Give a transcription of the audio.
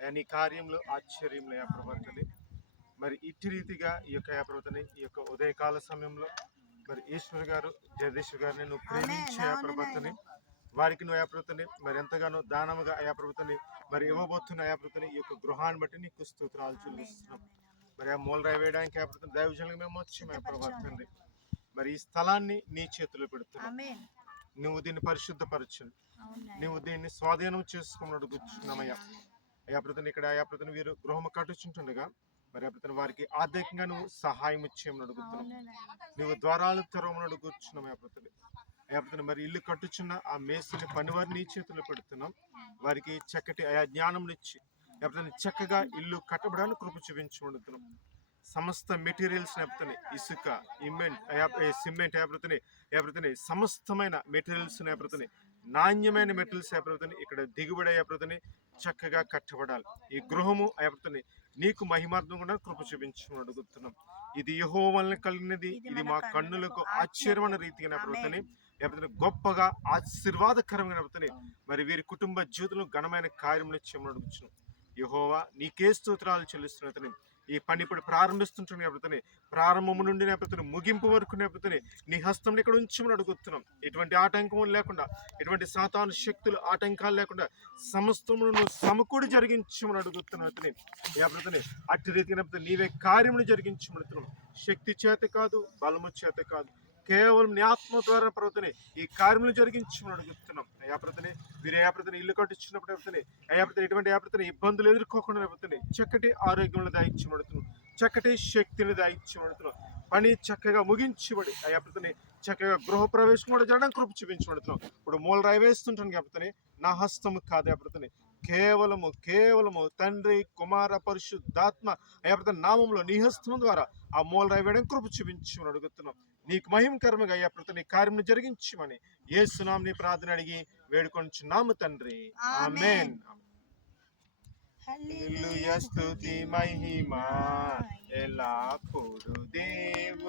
అయా నీ కార్యంలో ఆశ్చర్యంలో అయా ప్రభాతని మరి ఇట్టి రీతిగా ఈ యొక్క అయా ప్రభాతని ఈ యొక్క ఉదయకాల సమయంలో మరి ఈశ్వర్ గారు జగదీశ్వర్ గారిని నువ్వు ప్రేమించే అయా ప్రభాతని వారికి నువ్వు అయాప్రతని మరి ఎంతగానో దానముగా అయాప్రభుతని మరి ఇవ్వబోతున్న అయాప్రతని ఈ యొక్క గృహాన్ని బట్టి నీకు స్తోత్రాలు చెల్లిస్తున్నాం. మరి ఆ మూలరాయి వేయడానికి అయాప్రతని దైవజనులకు మేము వచ్చాము అయాప్రభాతండి. మరి ఈ స్థలాన్ని నీ చేతిలో పెడుతున్నాం. నువ్వు దీన్ని పరిశుద్ధపరచు, నువ్వు దీన్ని స్వాధీనం చేసుకున్నాడు కూర్చున్నామయ్యా. అయాప్రతని ఇక్కడ అయాప్రతని వీరు గృహము కట్టుచుంటుండగా మరి అప్పుడు వారికి ఆర్థికంగా నువ్వు సహాయం ఇచ్చేయమని అడుగుతున్నాం. నువ్వు ద్వారాలు తెరవమని అడుగుతున్నాం అయాప్రతని. అయాప్రతని మరి ఇల్లు కట్టుచున్న ఆ మేస్త్రిని పనివారిని నీ చేతుల్లో పెడుతున్నాం. వారికి చక్కటి అయా జ్ఞానం ఇచ్చి అయాప్రతని చక్కగా ఇల్లు కట్టబడానికి కృప చూపించమడుతున్నాం. సమస్త మెటీరియల్స్ అయాప్రతని ఇసుక, సిమెంట్ అయాప్రతని సమస్తమైన మెటీరియల్స్ అయాప్రతని నాణ్యమైన మెటీరియల్స్ అయాప్రతని ఇక్కడ దిగుబడి అయాప్రతని చక్కగా కట్టబడాలి. ఈ గృహము అయాప్రతని నీకు మహిమార్థం కూడా కృప చూపించమని అడుగుతున్నాం. ఇది యెహోవా వలన కలిగినది, ఇది మా కన్నులకు ఆశ్చర్యమైన రీతిగా అయాప్రతని గొప్పగా ఆశీర్వాదకరమైన మరి వీరి కుటుంబ జీవితంలో ఘనమైన కార్యములు చేయమని అడుగుతున్నాం. యెహోవా నీకే స్తోత్రాలు చెల్లిస్తున్నతని ఈ పని ఇప్పుడు ప్రారంభిస్తుంటున్న నేపథ్యని ప్రారంభము నుండి నేపథ్యం ముగింపు వరకు నేపథ్యని నీ హస్తం ఇక్కడ ఉంచమని అడుగుతున్నాం. ఎటువంటి ఆటంకం లేకుండా, ఎటువంటి సాతాను శక్తులు ఆటంకాలు లేకుండా సమస్తమును సమకూడి జరిగించమని అడుగుతున్నతని నేపథ్యని అట్టి రీతి నేపథ్యం నీవే కార్యములు జరిగించమడుతున్నాం. శక్తి చేత కాదు, బలము చేత కాదు, కేవలం నీ ఆత్మ ద్వారా ప్రవర్తనే ఈ కార్యములు జరిగించమని అడుగుతున్నాం. అయాప్రతని వీరు అయాప్రతని ఇల్లు కట్టించినప్పుడు అయాప్రతని ఎటువంటి అయాప్రతని ఇబ్బందులు ఎదుర్కోకుండా అయాప్రతని చక్కటి ఆరోగ్యంలో దాయిచ్చబడుతున్నాం, చక్కటి శక్తిని దాయిచ్చబడుతున్నాం. పని చక్కగా ముగించబడి అయాప్రతని చక్కగా గృహ ప్రవేశం కూడా జరగడం కృప చూపించబడుతున్నాం. ఇప్పుడు మూలరాయి వేస్తుంటాను అయాప్రతని నా హస్తము కాదు అయాప్రతని కేవలము తండ్రి కుమార పరిశుద్ధాత్మ అయాప్రతని నామంలో నీ హస్తం ద్వారా ఆ మూలరాయి వేయడం కృప చూపించమని అడుగుతున్నాం. నీకు మహిమకరముగా అయాప్రతని కార్యమును జరిగించమని యేసు నామమున ప్రార్థన అడిగి వేడుకొనుచున్నాము తండ్రి, ఆమేన్. హల్లెలూయా స్తుతి మహిమ ఎల్లప్పుడూ దేవునికి.